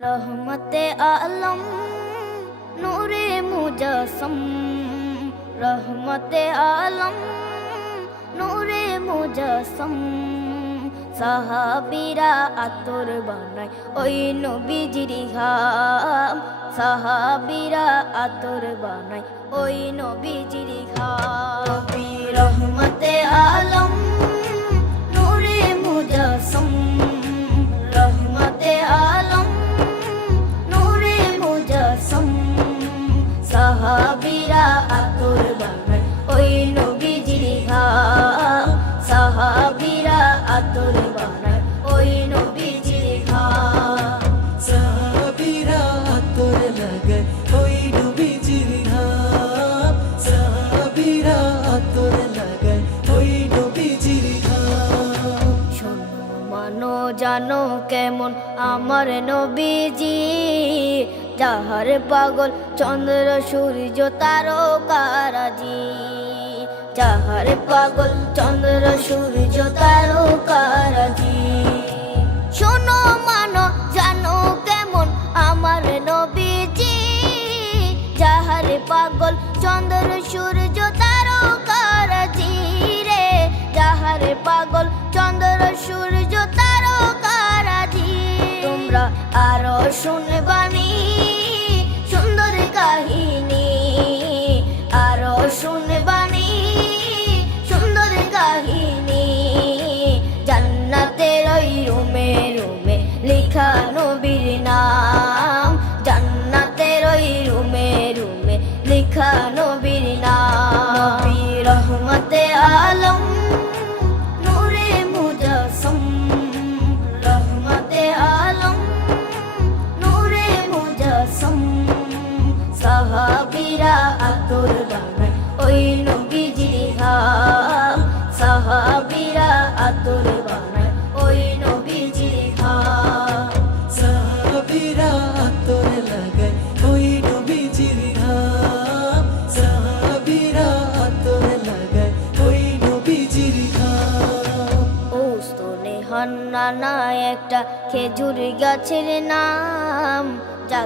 रहमते आलम नूरे मुजस्सम, रहमते आलम नूरे मुजस्सम। সাহাবীরা আতর বানায় ওই নবীজির ঘাম, সাহাবীরা আতর বানায় ওই নবীজির ঘাম। নবী রহমতে আলম নূরে মুজস্সম, রহমতে আলম নূরে মুজস্সম। সাহাবীরা আতর বানায় ওই নবীজির ঘাম, সাহাবীরা আতর বানায় ওই নবীজির ঘাম। সাহাবীরা আতর লাগায় ওই নবীজির ঘাম, সাহাবীরা আতর লাগায় ওই নবীজির ঘাম। শোনো মানো জানো কেমন আমার নবীজি, যাহার পাগল চন্দ্র সূর্য তারকারাজি, যাহার পাগল চন্দ্র সূর্য তারকারাজি। শোনো মানো জানো কেমন আমার নবীজি, যাহার পাগল চন্দ্র সূর্য তারকারাজি রে, যাহার পাগল চন্দ্র সূর্য তারকারাজি। তোমরা আরো শুনবানি সুন্দর কাহিনী, আরো শুনবানি সুন্দর কাহিনী। জান্নাতের ওই রুমে রুমে লেখা নবীর নাম, জান্নাতের ওই রুমে রুমে লেখা নবীর নাম। নবী রহমতে আলম নূরে মুজস্সম, রহমতে আলম নূরে মুজস্সম। সাহাবীরা আতর বানায় ওই নবীজির ঘাম, সাহাবীরা আতর বানায় ওই নবীজির ঘাম। সাহাবীরা আতর লাগায় ওই নবীজির ঘাম, সাহাবীরা আতর লাগায় ওই নবীজির ঘাম। ওস্তনে হান্নানা একটা খেজুর গাছের নাম, যা